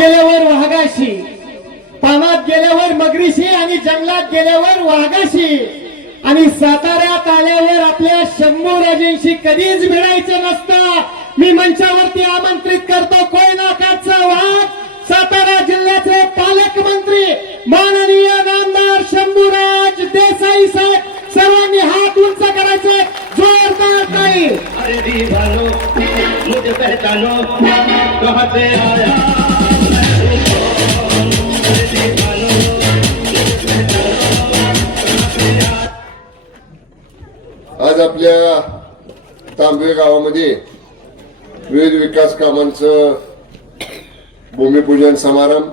गेल्यावर वाघाशी, पानात गेल्यावर मगरीशी आणि जंगलात गेल्यावर वाघाशी आणि साताऱ्यात आल्यावर आपल्या शंभूराजेंशी कधीच भिडायचं नसतं. मी मंचावरती आमंत्रित करतो कोयनाकाठचा वाघ, सातारा जिल्ह्याचे पालकमंत्री माननीय नामदार शंभूराज देसाई साहेब. सर्वांनी हात उंच करायचे, जोरदार ताली. अरे दीवानो मुझे पहचानो कहाँ से आया आज आपल्या तांबवे गावामध्ये विविध विकास कामांचं भूमिपूजन समारंभ,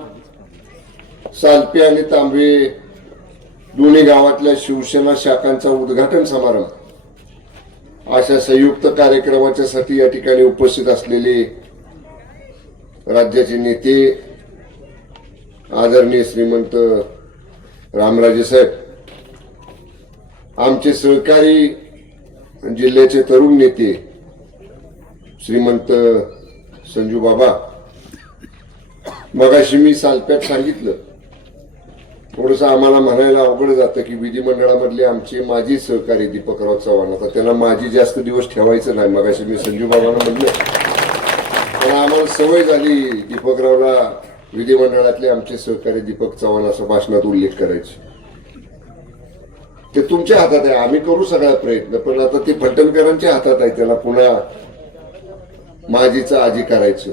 सालपी आणि तांबवे दोन्ही गावातल्या शिवसेना शाखांचा उद्घाटन समारंभ अशा संयुक्त कार्यक्रमाच्यासाठी या ठिकाणी उपस्थित असलेले राज्याचे नेते आदरणीय श्रीमंत रामराजे साहेब, आमचे सहकारी जिल्ह्याचे तरुण नेते श्रीमंत संजू बाबा. मगाशी मी सालप्यात सांगितलं, थोडस आम्हाला म्हणायला अवघड जातं की विधिमंडळामधले आमचे माजी सहकारी दीपकराव चव्हाण, आता त्यांना माजी जास्त दिवस ठेवायचं नाही. मगाशी मी संजू बाबांना म्हटलं, पण आम्हाला सवय झाली दीपकरावला विधिमंडळातले आमचे सहकारी दीपक चव्हाण असं भाषणात उल्लेख करायचे. ते तुमच्या हातात आहे, आम्ही करू सगळा प्रयत्न, पण आता ते फलटणकरांच्या हातात आहे त्याला पुन्हा माझीचं आजी करायचं.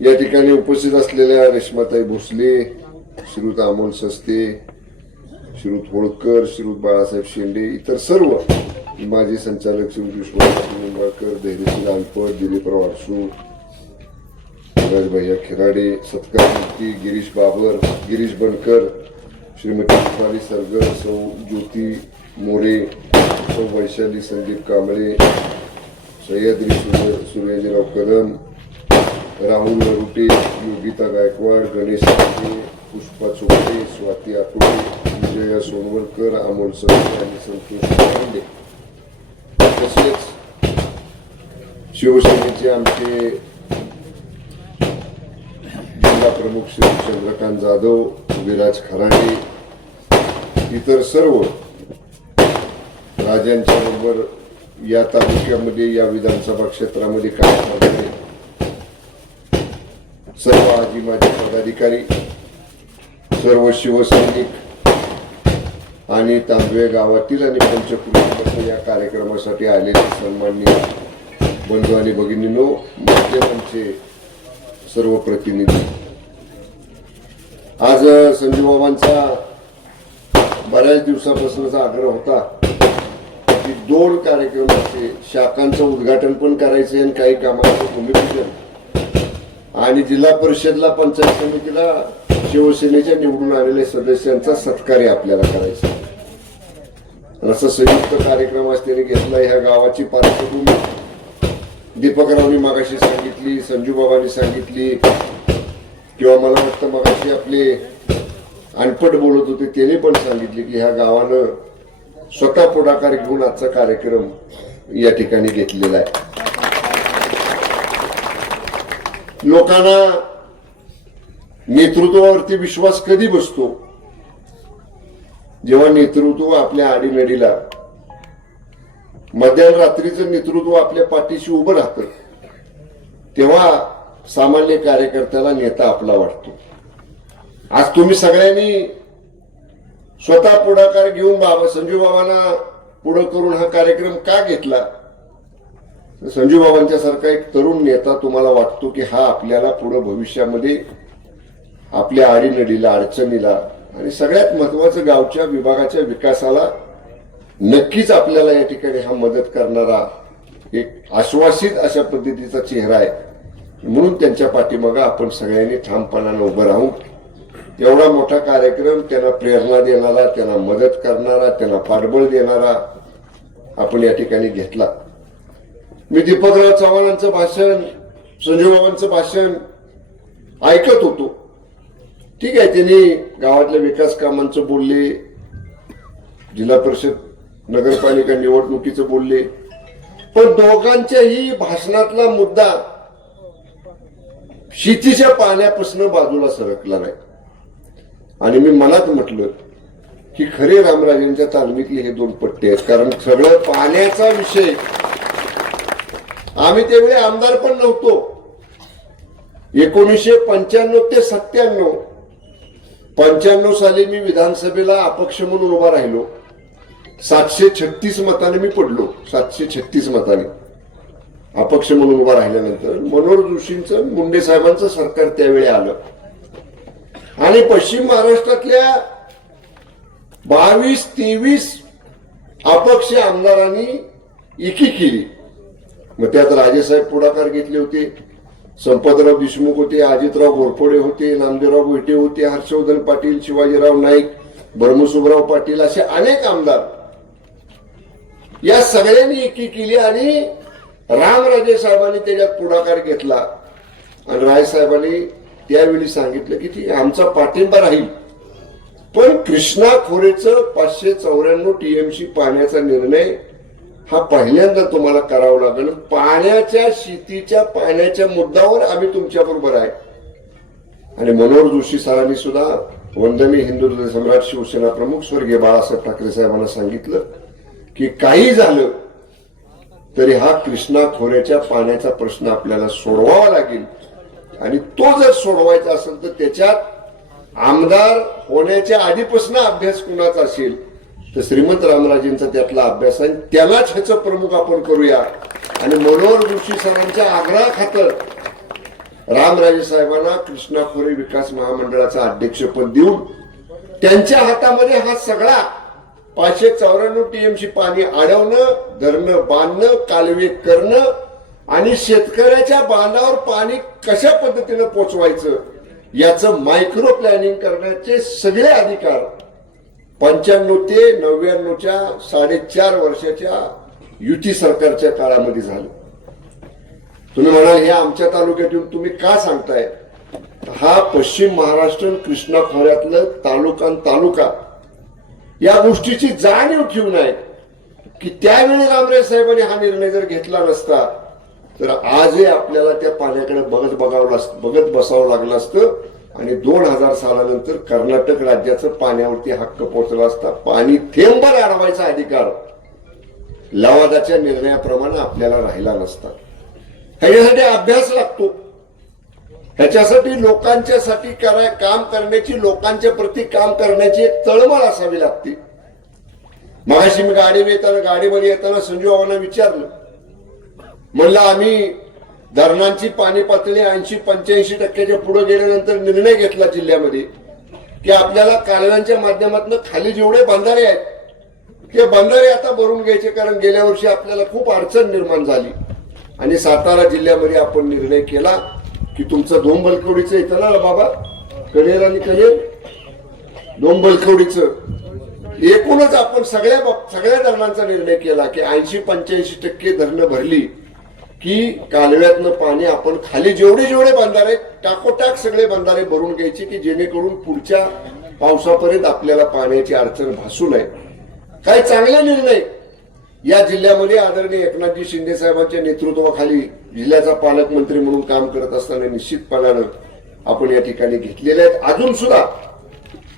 या ठिकाणी उपस्थित असलेल्या रेश्माताई भोसले, श्रीयुत अमोल सस्ते, श्रीयुत होळकर, श्रीयुत बाळासाहेब शेंडे, इतर सर्व माजी संचालक श्रीयुत विश्वनाथ निंबाळकर, धैर्यशील अनपट, दिलीपराव अडसू, राजभैया खिराडे, सत्कार मूर्ती, गिरीश बाबर, गिरीश बनकर, श्रीमती रुपाली सरगर, सौ ज्योती मोरे, सौ वैशाली संदीप कांबळे, सह्याद्री सूर्यजीराव कदम, राहुल नरुटे, योगिता गायकवाड, गणेश साठे, पुष्पा चोपडे, स्वाती आठवडे, विजया सोनवलकर, अमोल सवरे आणि संतोष पांडे, तसेच शिवसेनेचे आमचे जिल्हा प्रमुख श्री चंद्रकांत जाधव, विराज खराडे, इतर सर्व राजांच्या बरोबर या तालुक्यामध्ये या विधानसभा क्षेत्रामध्ये काम करणारे सर्व आजी माजी पदाधिकारी, सर्व शिवसैनिक आणि तांबवे गावातील आणि पंचकुलातील या कार्यक्रमासाठी आलेले सन्माननीय बंधू आणि भगिनींनो, माध्यमांचे सर्व प्रतिनिधी. आज संजू बाबांचा बऱ्याच दिवसापासूनचा आग्रह होता की 2 कार्यक्रमाचे शाखांचं उद्घाटन पण करायचे आणि काही कामाचं भूमिपूजन आणि जिल्हा परिषदला पंचायत समितीला शिवसेनेच्या निवडून आलेल्या सदस्यांचा सत्कार आपल्याला करायचा. असं संयुक्त कार्यक्रम आज त्यांनी घेतला. ह्या गावाची पार्श्वभूमी दीपकरावनी मागाशी सांगितली, संजू बाबांनी सांगितली, किंवा मला वाटतं मागाशी आपले अनपट बोलत होते त्याने पण सांगितले की ह्या गावानं स्वतः पुढाकार घेऊन आजचा कार्यक्रम या ठिकाणी घेतलेला आहे. लोकांना नेतृत्वावरती विश्वास कधी बसतो? जेव्हा नेतृत्व आपल्या आडीनडीला, मध्यरात्रीचं नेतृत्व आपल्या पाठीशी उभं राहतं, तेव्हा सामान्य कार्यकर्त्याला नेता आपला वाटतो. आज तुम्ही सगळ्यांनी स्वतः पुढाकार घेऊन संजू बाबांना पुढं करून हा कार्यक्रम का घेतला? संजू बाबांच्या सारखा एक तरुण नेता तुम्हाला वाटतो की हा आपल्याला पुढे भविष्यामध्ये आपल्या आडीनडीला, अडचणीला आणि सगळ्यात महत्वाचं गावच्या विभागाच्या विकासाला नक्कीच आपल्याला या ठिकाणी हा मदत करणारा एक आश्वासित अशा पद्धतीचा चेहरा आहे. म्हणून त्यांच्या पाठीमागे आपण सगळ्यांनी ठामपणाने उभं राहू. एवढा मोठा कार्यक्रम त्यांना प्रेरणा देणारा, त्यांना मदत करणारा, त्यांना पाठबळ देणारा आपण या ठिकाणी घेतला. मी दीपकराव चव्हाणांचं भाषण, संजू बाबांचं भाषण ऐकत होतो. ठीक आहे, त्यांनी गावातल्या विकास कामांचं बोलले, जिल्हा परिषद नगरपालिका निवडणुकीचं बोलले, पण दोघांच्याही भाषणातला मुद्दा शेतीच्या पाण्यापासून बाजूला सरकला नाही. आणि मी मनात म्हटलं की खरे रामराजेंच्या तालमीतले हे दोन पट्टे आहेत, कारण सगळं पाण्याचा विषय. आम्ही त्यावेळी आमदार पण नव्हतो. 1995 ते 97, 95 साली मी विधानसभेला अपक्ष म्हणून उभा राहिलो. 736 मताने मी पडलो. 736 मताने अपक्ष म्हणून उभा राहिल्यानंतर मनोहर जोशींचं, मुंडे साहेबांचं सरकार त्यावेळी आलं आणि पश्चिम महाराष्ट्रातल्या 22-23 अपक्ष आमदारांनी एकी केली. मग त्यात राजेसाहेब पुढाकार घेतले होते, संपतराव देशमुख होते, अजितराव घोरपडे होते, नामदेवराव गोयटे होते, हर्षवर्धन पाटील, शिवाजीराव नाईक, ब्रह्मसुबराव पाटील, असे अनेक आमदार. या सगळ्यांनी एकी केली आणि रामराजे साहेबांनी त्याच्यात पुढाकार घेतला. आणि रायसाहेबांनी त्यावेळी सांगितलं की ती आमचा पाठिंबा राहील, पण कृष्णा खोरेचं 594 टीएमसी पाण्याचा निर्णय हा पहिल्यांदा तुम्हाला करावा लागेल. पाण्याच्या, शेतीच्या पाण्याच्या मुद्द्यावर आम्ही तुमच्या बरोबर आहे. आणि मनोहर जोशी सरांनी सुद्धा वंदनीय हिंदू हृदय सम्राट शिवसेना प्रमुख स्वर्गीय बाळासाहेब ठाकरे साहेबांना सांगितलं की काही झालं तरी हा कृष्णा खोऱ्याच्या पाण्याचा प्रश्न आपल्याला सोडवावा लागेल. आणि तो जर सोडवायचा असेल तर त्याच्यात आमदार होण्याच्या आधीपासून अभ्यास कुणाचा असेल तर श्रीमंत रामराजेंचा त्यातला अभ्यास आहे. त्यालाच ह्याचं प्रमुख आपण करूया. आणि मनोहर जोशी सरांच्या आग्रहाखातर रामराजे साहेबांना कृष्णा खोरे विकास महामंडळाचं अध्यक्षपद देऊन त्यांच्या हातामध्ये हा सगळा 594 टीएमसी पाणी अडवणं, धरणं बांधणं, कालवे करणं आणि शेतकऱ्याच्या बांधावर पाणी कशा पद्धतीनं पोचवायचं याचं मायक्रो प्लॅनिंग करण्याचे सगळे अधिकार 95 ते 99च्या 4.5 वर्षाच्या युती सरकारच्या काळामध्ये झालं. तुम्ही म्हणाल हे आमच्या तालुक्यात येऊन तुम्ही का सांगताय? हा पश्चिम महाराष्ट्र कृष्णा खोऱ्यातलं तालुका या गोष्टीची जाणीव ठेवून आहे की त्यावेळी रामराजे साहेबांनी हा निर्णय जर घेतला नसता तर आजही आपल्याला त्या पाण्याकडे बघत बसावं लागलं असतं. आणि 2000 सालानंतर कर्नाटक राज्याचं पाण्यावरती हक्क पोहोचला असता. पाणी थेंबर अडवायचा अधिकार लवादाच्या निर्णयाप्रमाणे आपल्याला राहिला नसता. ह्याच्यासाठी अभ्यास लागतो. ह्याच्यासाठी लोकांच्यासाठी काम करण्याची, लोकांच्या प्रती काम करण्याची एक तळमळ असावी लागते. मगाशी मी गाडीमध्ये येताना संजू बाबांना विचारलं, म्हणलं आम्ही धरणांची पाणी पातळी 80-85% पुढे गेल्यानंतर निर्णय घेतला जिल्ह्यामध्ये की आपल्याला कालव्यांच्या माध्यमातून खाली जेवढे बंधारे आहेत ते बंधारे आता भरून घ्यायचे, कारण गेल्या वर्षी आपल्याला खूप अडचण निर्माण झाली. आणि सातारा जिल्ह्यामध्ये आपण निर्णय केला की तुमचं दोंबलकवडीचं येतं ना बाबा, कनेर आणि कनेर दोंबलकवडीचं एकूणच आपण सगळ्या धरणांचा निर्णय केला की 80-85% धरणं भरली की कालव्यातनं पाणी आपण खाली जेवढे बंधारे टाकोटाक सगळे बंधारे भरून घ्यायचे की जेणेकरून पुढच्या पावसापर्यंत आपल्याला पाण्याची अडचण भासू नये. काय चांगला निर्णय या जिल्ह्यामध्ये आदरणीय एकनाथजी शिंदे साहेबांच्या नेतृत्वाखाली जिल्ह्याचा पालकमंत्री म्हणून काम करत असताना निश्चितपणानं आपण या ठिकाणी घेतलेले आहेत. अजून सुद्धा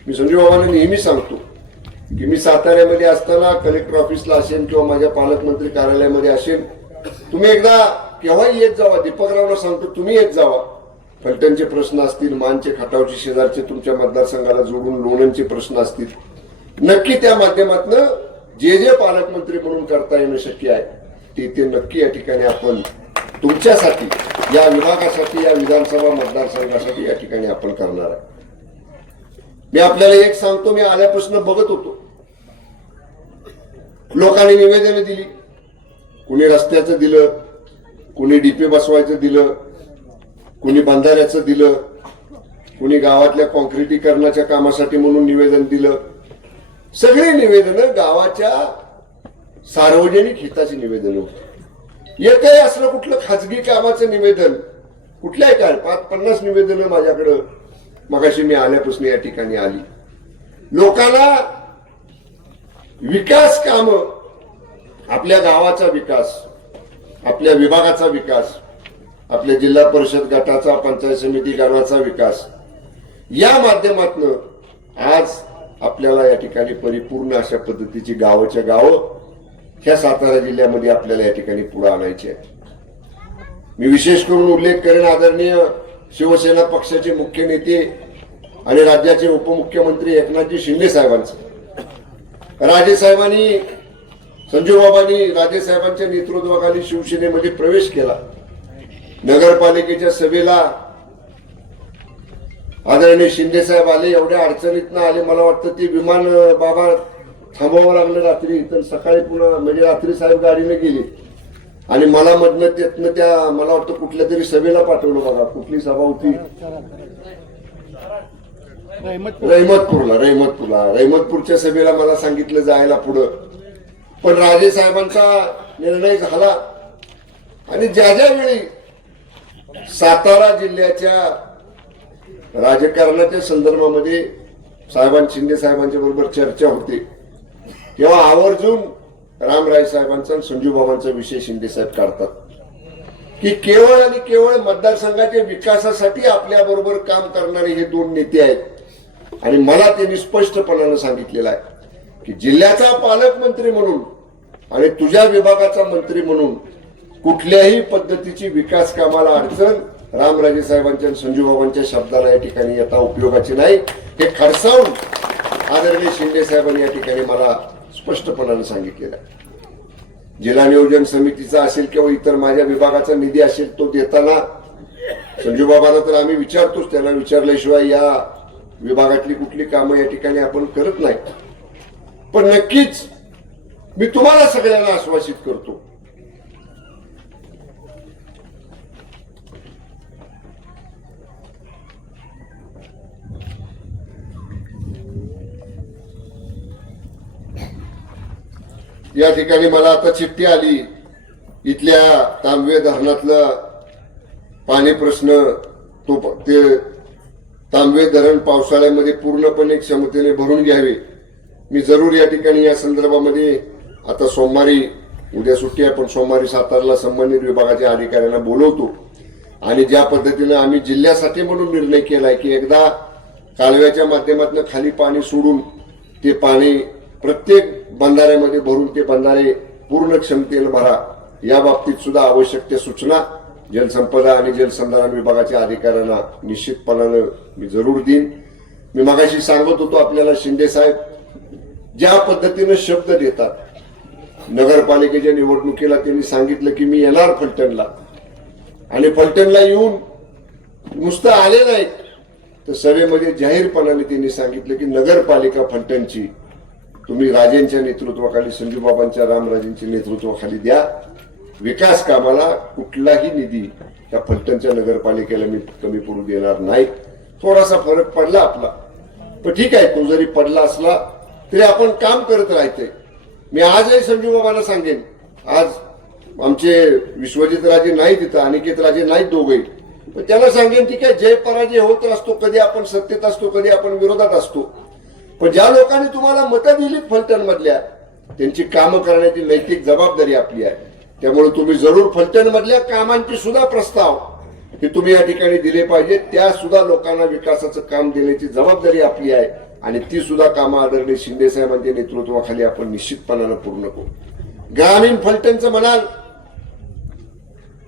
मी संजय बाबांना नेहमी सांगतो की मी साताऱ्यामध्ये असताना कलेक्टर ऑफिसला असेल किंवा माझ्या पालकमंत्री कार्यालयामध्ये असेल, तुम्ही एकदा केव्हाही येत जावा. दीपकरावला सांगतो तुम्ही येत जावा. फलटणचे प्रश्न असतील, मानचे, खटावचे, शेजारचे तुमच्या मतदारसंघाला जोडून लोणंदचे प्रश्न असतील, नक्की त्या माध्यमातून जे पालकमंत्री म्हणून करता येणं शक्य आहे ते नक्की या ठिकाणी आपण तुमच्यासाठी, या विभागासाठी, या विधानसभा मतदारसंघासाठी या ठिकाणी आपण करणार आहे. मी आपल्याला एक सांगतो, मी आल्यापासून बघत होतो लोकांनी निवेदनं दिली. कुणी रस्त्याचं दिलं, कुणी डीपी बसवायचं दिलं, कुणी बंधाऱ्याचं दिलं, कुणी गावातल्या कॉन्क्रिटीकरणाच्या कामासाठी म्हणून निवेदन दिलं. सगळी निवेदनं गावाच्या सार्वजनिक हिताची निवेदन होती. एकही असलं कुठलं खाजगी कामाचं निवेदन कुठल्याही काय 50 निवेदनं माझ्याकडं मगाशी मी आल्यापासून या ठिकाणी आली. लोकांना विकास काम, आपल्या गावाचा विकास, आपल्या विभागाचा विकास, आपल्या जिल्हा परिषद गटाचा, पंचायत समिती गणाचा विकास, या माध्यमातून आज आपल्याला या ठिकाणी परिपूर्ण अशा पद्धतीची गावाच्या गावं ह्या सातारा जिल्ह्यामध्ये आपल्याला या ठिकाणी पुढे आणायची आहे. मी विशेष करून उल्लेख करेन आदरणीय शिवसेना पक्षाचे मुख्य नेते आणि राज्याचे उपमुख्यमंत्री एकनाथजी शिंदे साहेबांचं. राजेसाहेबांनी, संजूबाबांनी राजेसाहेबांच्या नेतृत्वाखाली शिवसेनेमध्ये प्रवेश केला. नगरपालिकेच्या सभेला आदरणीय शिंदे साहेब आले. एवढ्या अडचणीतनं आले, मला वाटतं ते विमान बाबा थांबवावं लागलं रात्री. तर सकाळी पुन्हा म्हणजे रात्री साहेब गाडीने गेले आणि मला मधनं त्यातनं त्या मला वाटतं कुठल्या तरी सभेला पाठवलं. बघा कुठली सभा होती, रहिमतपूरच्या सभेला मला सांगितलं जायला पुढं. पण राजे साहेबांचा निर्णय झाला आणि ज्या ज्या वेळी सातारा जिल्ह्याच्या राजकारणाच्या संदर्भामध्ये शिंदे साहेबांच्या बरोबर चर्चा होते तेव्हा आवर्जून रामराय साहेबांचा आणि संजूबाबांचा विषय शिंदे साहेब काढतात की केवळ आणि केवळ मतदारसंघाच्या विकासासाठी आपल्या बरोबर काम करणारे हे दोन नेते आहेत. आणि मला त्यांनी स्पष्टपणाने सांगितलेलं आहे की जिल्ह्याचा पालकमंत्री म्हणून आणि तुझ्या विभागाचा मंत्री म्हणून कुठल्याही पद्धतीची विकास कामाला अडचण रामराजे साहेबांच्या आणि संजूबाबांच्या शब्दाला या ठिकाणी येता उपयोगाची नाही. हे खडसावून आदरणीय शिंदे साहेबांनी या ठिकाणी मला स्पष्टपणाने सांगितलेलं आहे. जिल्हा नियोजन समितीचा असेल किंवा इतर माझ्या विभागाचा निधी असेल तो देताना संजूबाबांना तर आम्ही विचारतोच, त्यांना विचारल्याशिवाय या विभागातली कुठली कामं या ठिकाणी आपण करत नाही. पण नक्कीच मी तुम्हाला सगळ्यांना आश्वासित करतो या ठिकाणी मला आता चिठ्ठी आली. इथल्या तांबवे धरणातलं पाणी प्रश्न ते तांबवे धरण पावसाळ्यामध्ये पूर्णपणे क्षमतेने भरून घ्यावे. मी जरूर या ठिकाणी या संदर्भामध्ये आता सोमवारी, उद्या सुट्टी आहे पण सोमवारी सातारला संबंधित विभागाच्या अधिकाऱ्यांना बोलवतो आणि ज्या पद्धतीने आम्ही जिल्ह्यासाठी म्हणून निर्णय केलाय की एकदा कालव्याच्या माध्यमातून खाली पाणी सोडून ते पाणी प्रत्येक बंधाऱ्यामध्ये भरून ते बंधारे पूर्ण क्षमतेने भरा, या बाबतीत सुद्धा आवश्यक त्या सूचना जलसंपदा आणि जलसंधारण विभागाच्या अधिकाऱ्यांना निश्चितपणाने मी जरूर देईन. मी मगाशी सांगत होतो आपल्याला शिंदे साहेब ज्या पद्धतीने शब्द देतात, नगरपालिकेच्या निवडणुकीला त्यांनी सांगितलं की मी येणार फलटणला आणि फलटणला येऊन नुसतं आले नाहीत तर सभेमध्ये जाहीरपणाने त्यांनी सांगितलं की नगरपालिका फलटणची तुम्ही राजेंच्या नेतृत्वाखाली, संजूबाबांच्या, रामराजेंच्या नेतृत्वाखाली द्या. विकास कामाला कुठलाही निधी त्या फलटणच्या नगरपालिकेला मी कमी पडू देणार नाही. थोडासा फरक पडला आपला, पण ठीक आहे, तो जरी पडला असला तरी आपण काम करत राहायचंय. मी आजही संजूबाबांना सांगेन, आज आमचे विश्वजित राजे नाही तिथं, अनिकेत राजे नाहीत दोघे, पण त्याला सांगेन ठीक आहे, जय पराजय होत असतो, कधी आपण सत्तेत असतो, कधी आपण विरोधात असतो, पण ज्या लोकांनी तुम्हाला मतं दिलीत फलटण मधल्या त्यांची कामं करण्याची नैतिक जबाबदारी आपली आहे. त्यामुळे तुम्ही जरूर फलटण मधल्या कामांची सुद्धा प्रस्ताव हे तुम्ही या ठिकाणी दिले पाहिजे. त्या सुद्धा लोकांना विकासाचं काम देण्याची जबाबदारी आपली आहे आणि ती सुद्धा कामं आदरणीय शिंदे साहेबांच्या नेतृत्वाखाली आपण निश्चितपणाने पूर्ण करू. ग्रामीण फलटणचं म्हणाल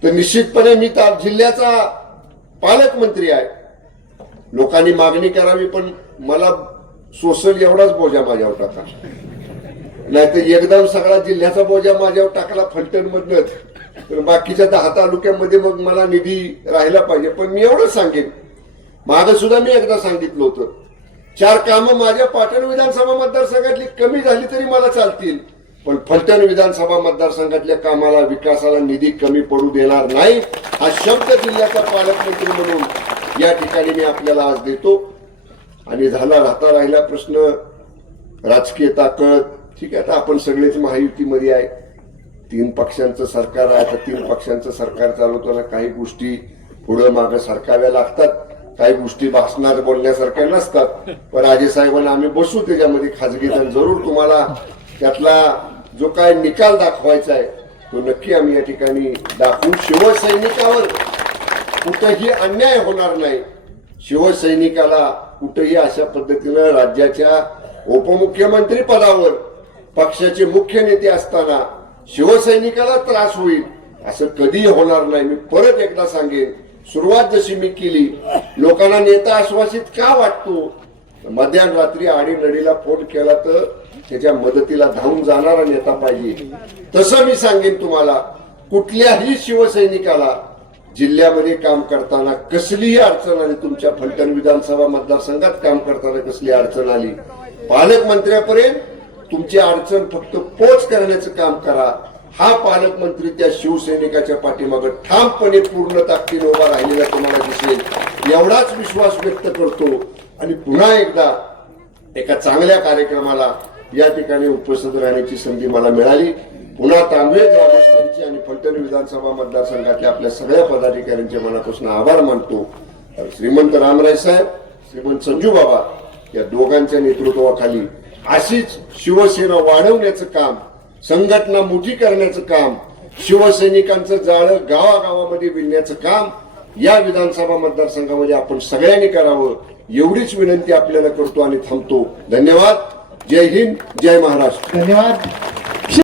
तर निश्चितपणे मी जिल्ह्याचा पालकमंत्री आहे. लोकांनी मागणी करावी पण मला सोसल एवढाच बोजा माझ्यावर टाका, नाहीतर एकदम सगळा जिल्ह्याचा बोजा माझ्यावर टाकला फलटण मधनं तर बाकीच्या 10 तालुक्यामध्ये मग मला निधी राहिला पाहिजे. पण मी एवढंच सांगेन, मागं सुद्धा मी एकदा सांगितलं होतं, 4 कामं माझ्या पाटण विधानसभा मतदारसंघातली कमी झाली तरी मला चालतील, पण फलटण विधानसभा मतदारसंघातल्या कामाला, विकासाला निधी कमी पडू देणार नाही. हा शब्द जिल्ह्याचा पालकमंत्री म्हणून या ठिकाणी मी आपल्याला आज देतो. आणि राहता राहिला प्रश्न राजकीय ताकद, ठीक आहे, आता आपण सगळेच महायुतीमध्ये आहे, 3 पक्षांचं सरकार आहे. आता 3 पक्षांचं सरकार चालवताना काही गोष्टी पुढं मागं सरकाव्या लागतात, काही गोष्टी भाषणात बोलण्यासारख्या नसतात. पण राजेसाहेबांना आम्ही बसू त्याच्यामध्ये खाजगीत, जरूर तुम्हाला त्यातला जो काय निकाल दाखवायचा आहे तो नक्की आम्ही या ठिकाणी दाखवू. शिवसैनिकावर कुठेही अन्याय होणार नाही. शिवसैनिकाला कुठेही अशा पद्धतीनं राज्याच्या उपमुख्यमंत्री पदावर पक्षाचे मुख्य नेते असताना शिवसैनिकाला त्रास होईल असं कधीही होणार नाही. मी परत एकदा सांगेन, सुरुवात जशी मी केली, लोकांना नेता आश्वासित का वाटतो? मध्यरात्री आडीनडीला फोन केला तर त्याच्या मदतीला धावून जाणारा नेता पाहिजे. तसं मी सांगेन तुम्हाला, कुठल्याही शिवसैनिकाला जिल्ह्यामध्ये काम करताना कसलीही अडचण आली, तुमच्या फलटण विधानसभा मतदारसंघात काम करताना कसली अडचण आली, पालकमंत्र्यापर्यंत तुमची अडचण फक्त पोच करण्याचं काम करा. हा पालकमंत्री त्या शिवसैनिकाच्या पाठीमागे ठामपणे पूर्ण ताकदीने उभा राहिलेला तुम्हाला दिसेल, एवढाच विश्वास व्यक्त करतो. आणि पुन्हा एकदा एका चांगल्या कार्यक्रमाला या ठिकाणी उपस्थित राहण्याची संधी मला मिळाली. पुन्हा तांबे ग्रामस्थांची आणि फलटण विधानसभा मतदारसंघातल्या आपल्या सगळ्या पदाधिकाऱ्यांचे मनापासून आभार मानतो. श्रीमंत रामराय साहेब, श्रीमंत संजू बाबा या दोघांच्या नेतृत्वाखाली अशीच शिवसेना वाढवण्याचं काम, संघटना मोठी करण्याचं काम, शिवसैनिकांचं जाळं गावागावामध्ये विणण्याचं काम या विधानसभा मतदारसंघामध्ये आपण सगळ्यांनी करावं, एवढीच विनंती आपल्याला करतो आणि थांबतो. धन्यवाद. जय हिंद, जय महाराष्ट्र. धन्यवाद.